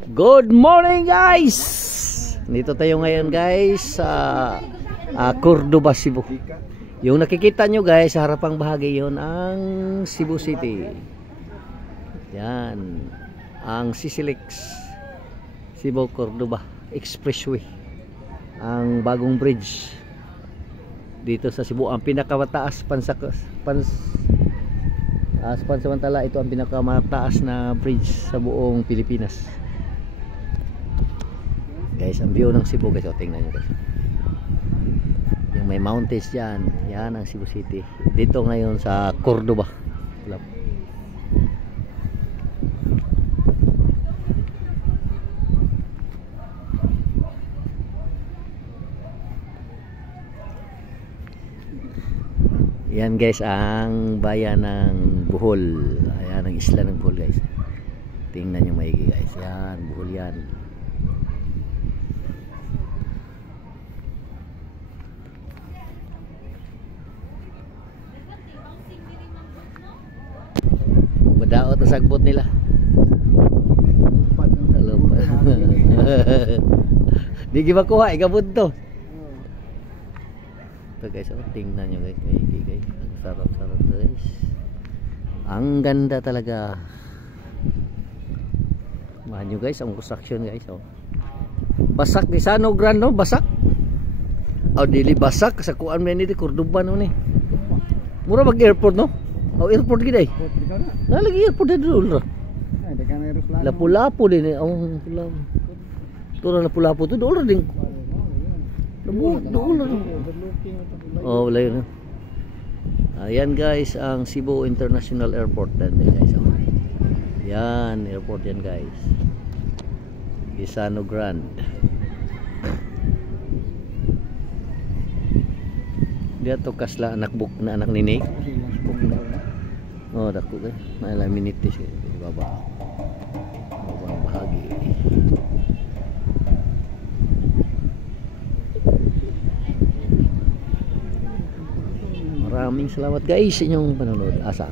Good morning guys! Dito tayo ngayon guys sa Cordoba, Cebu. Yung nakikita nyo guys sa harapang bahagi yon ang Cebu City. Yan ang CCLEX Cebu Cordoba Expressway, ang bagong bridge dito sa Cebu, ang pinakamataas pansamantala ito ang pinakamataas na bridge sa buong Pilipinas. Guys, ang view ng Cebu guys, tingnan nyo guys. Yung may mountains dyan, yan ang Cebu City. Dito ngayon sa Cordoba. Yan guys ang bayan ng Bohol. Ayan ang isla ng Bohol guys. Tingnan nyo maigi guys. Yan, Bohol yan. Madaot ang sagbot nila. Di gimakuha, ikabot to. Ito guys, tingnan nyo guys. Guys, ang sarap-sarap guys. Ang ganda talaga. Mahan nyo guys, ang construction guys. Basak ni Sano Grand, no? Basak. O dili basak sa kuan man ni Cordoba no ni. Mura mag-airport no? O airport gid ay. Nalagi airport dito. Lapu-lapu din eh. Oh, lapu-lapu to doon din. Oh, wala yun. Ayan guys ang Cebu International Airport din guys. Yan, airport yan guys. Isano Grand. Dito kasla anak buk na anak ninig. Oh, dako guys. May amenities di baba. Bawang bahagi. Maraming salamat guys sa inyong panonood. Asa